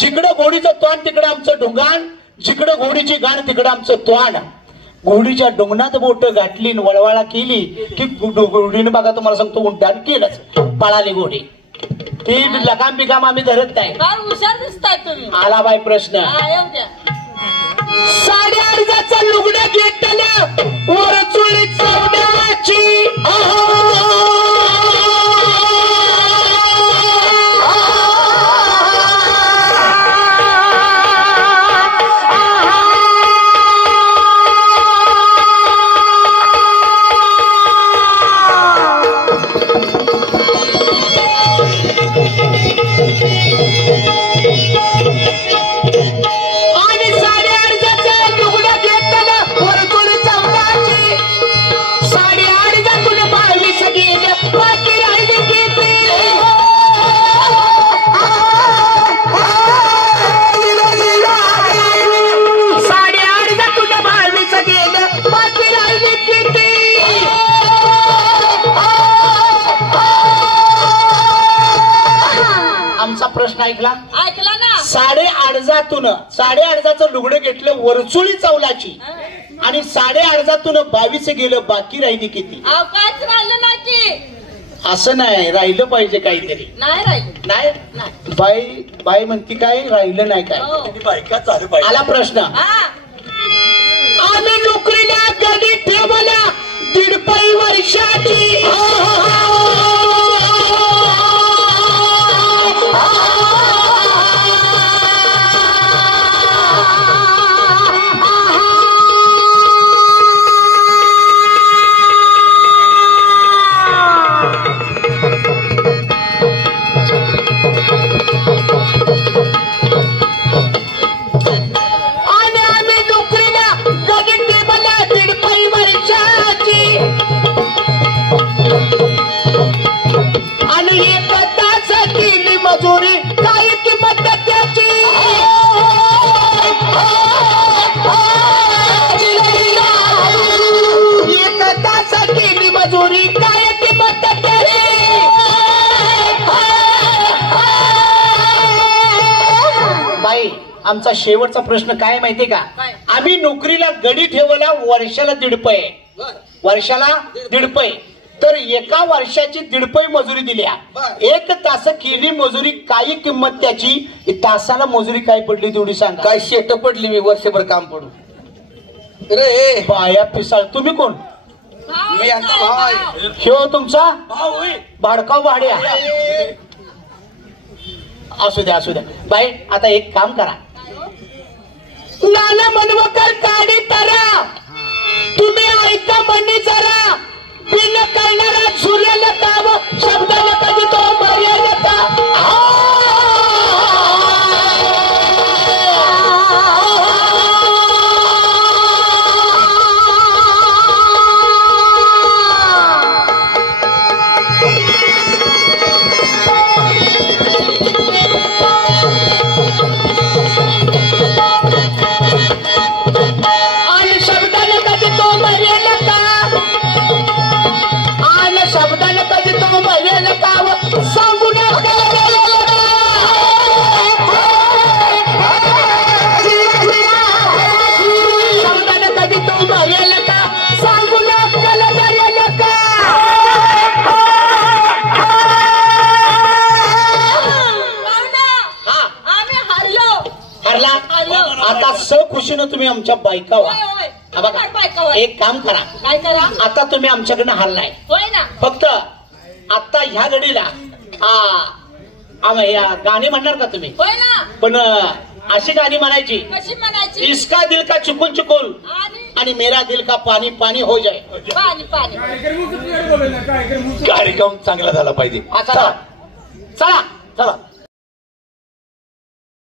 जिकडं घोडीचं तोंड तिकडं आमचं ढोंगाण, जिकडं घोडीची गाण तिकडं आमचं तोंड. घोडीच्या डोंगणात बोट गाठली वळवाळा केली की घोडीने बघा तुम्हाला सांगतो उड्डाण केलंच. पळाली घोडी. ती लगाम बिगाम आम्ही धरत नाही. फार हुशार दिसताय तुम्ही. आला बाई प्रश्न. हा, येऊ द्या. 8.5चा लुगडं घेतलं वर चोळी चौदाची. प्रश्न ऐकला ना. 8.5चं लुगडं घेतलं वरचुळी चौलाची आणि 8.5 22 गेलं, बाकी राहिली किती? काहीच राहिलं नाही की. असं नाही, राहिलं पाहिजे काहीतरी. नाही राहिलं. नाही बाई म्हणती काय राहिलं नाही काय? बायका चालू पाहिजे. आला प्रश्न. आम्ही नोकरीला गडी ठेवला 1.5 वर्षाची. आमचा शेवटचा प्रश्न काय माहितीये का? आम्ही नोकरीला गडी ठेवला वर्षाला 1.5 वर्षाला 1.5 तर एका वर्षाची 1.5 मजुरी दिल्या. 1 तास केली मजुरी, काही किंमत त्याची. तासाला मजुरी काय पडली तेवढी सांगा. काय शेट पडली मी वर्षभर काम पडू रे. बाया पिसाळ. तुम्ही कोण? मी यांचा भाऊ आहे. ह्यो तुमचा भाडकाव भाड्या. असू द्या बाई. आता एक काम करा, नाना मनवकर काढी तरा तुम्ही ऐका म्हणणी जरा. बिन करणारा सूर्याला काम शब्दाला कधी तो मर्यादा का. खुशीनं तुम्ही आमच्या बायका व्हा. एक काम करा. काय करा? आता तुम्ही आमच्याकडनं हरलाय. होय ना. फक्त आता ह्या घडीला गाणी म्हणणार का तुम्ही? होय ना. पण अशी गाणी म्हणायची. कशी म्हणायची? इसका दिल का चुकुल चुकुल आणि मेरा दिल का पानी पानी हो जाए. पाणी पाणी. कार्यक्रम चांगला झाला पाहिजे. चला चला चला.